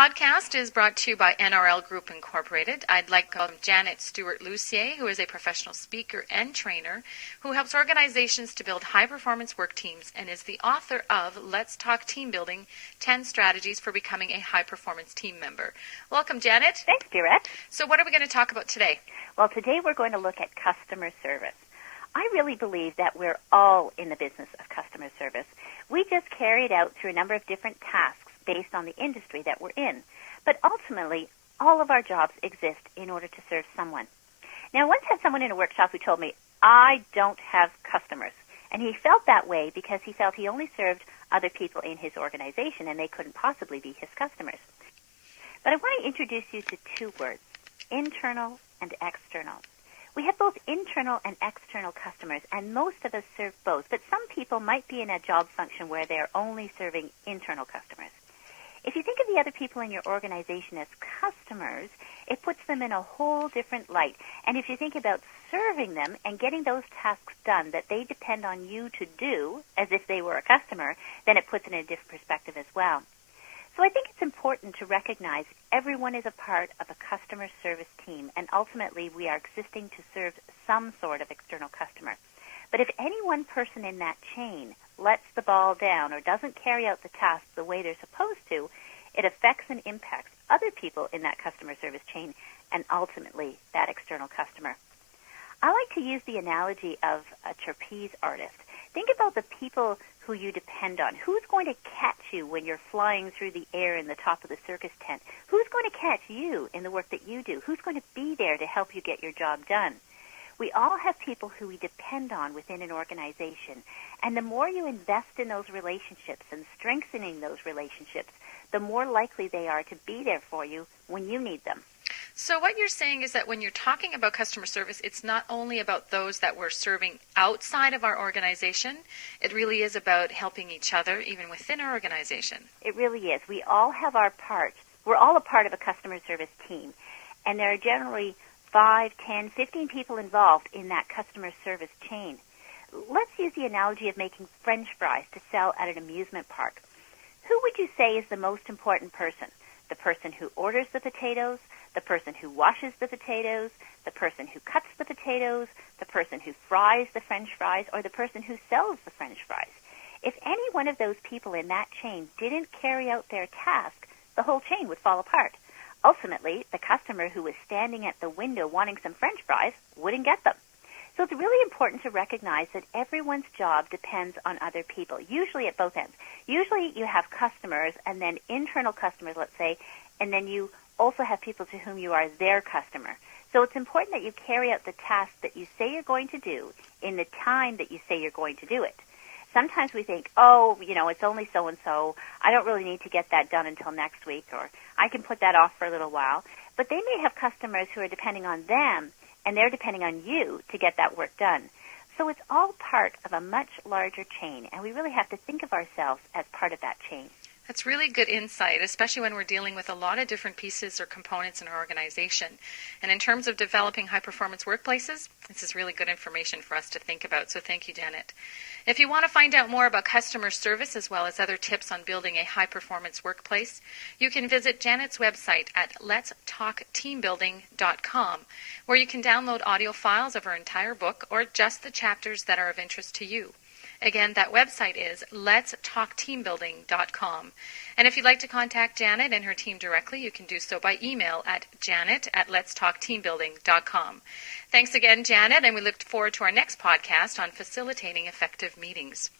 podcast is brought to you by NRL Group Incorporated. I'd like to welcome Janet Stewart-Lucier, who is a professional speaker and trainer who helps organizations to build high-performance work teams and is the author of Let's Talk Team Building, 10 Strategies for Becoming a High-Performance Team Member. Welcome, Janet. Thanks, Direct. So what are we going to talk about today? Well, today we're going to look at customer service. I really believe that we're all in the business of customer service. We just carry it out through a number of different tasks based on the industry that we're in. But ultimately, all of our jobs exist in order to serve someone. Now, I once had someone in a workshop who told me, I don't have customers. And he felt that way because he felt he only served other people in his organization and they couldn't possibly be his customers. But I want to introduce you to two words, internal and external. We have both internal and external customers, and most of us serve both. But some people might be in a job function where they're only serving internal customers. If you think of the other people in your organization as customers, it puts them in a whole different light. And if you think about serving them and getting those tasks done that they depend on you to do as if they were a customer, then it puts it in a different perspective as well. So I think it's important to recognize everyone is a part of a customer service team, and ultimately we are existing to serve some sort of external customer. But if any one person in that chain lets the ball down or doesn't carry out the task the way they're supposed to, it affects and impacts other people in that customer service chain and ultimately that external customer. I like to use the analogy of a trapeze artist. Think about the people who you depend on. Who's going to catch you when you're flying through the air in the top of the circus tent? Who's going to catch you in the work that you do? Who's going to be there to help you get your job done? We all have people who we depend on within an organization, and the more you invest in those relationships and strengthening those relationships, the more likely they are to be there for you when you need them. So what you're saying is that when you're talking about customer service, it's not only about those that we're serving outside of our organization, it really is about helping each other even within our organization. It really is. We all have our part. We're all a part of a customer service team, and there are generally 5, 10, 15 people involved in that customer service chain. Let's use the analogy of making French fries to sell at an amusement park. Who would you say is the most important person? The person who orders the potatoes, the person who washes the potatoes, the person who cuts the potatoes, the person who fries the French fries, or the person who sells the French fries? If any one of those people in that chain didn't carry out their task, the whole chain would fall apart. Ultimately, the customer who was standing at the window wanting some French fries wouldn't get them. So it's really important to recognize that everyone's job depends on other people, usually at both ends. Usually you have customers and then internal customers, let's say, and then you also have people to whom you are their customer. So it's important that you carry out the task that you say you're going to do in the time that you say you're going to do it. Sometimes we think, it's only so-and-so. I don't really need to get that done until next week, or I can put that off for a little while. But they may have customers who are depending on them, and they're depending on you to get that work done. So it's all part of a much larger chain, and we really have to think of ourselves as part of that chain. That's really good insight, especially when we're dealing with a lot of different pieces or components in our organization. And in terms of developing high-performance workplaces, this is really good information for us to think about. So thank you, Janet. If you want to find out more about customer service as well as other tips on building a high-performance workplace, you can visit Janet's website at letstalkteambuilding.com, where you can download audio files of her entire book or just the chapters that are of interest to you. Again, that website is letstalkteambuilding.com. And if you'd like to contact Janet and her team directly, you can do so by email at janet@letstalkteambuilding.com. Thanks again, Janet, and we look forward to our next podcast on facilitating effective meetings.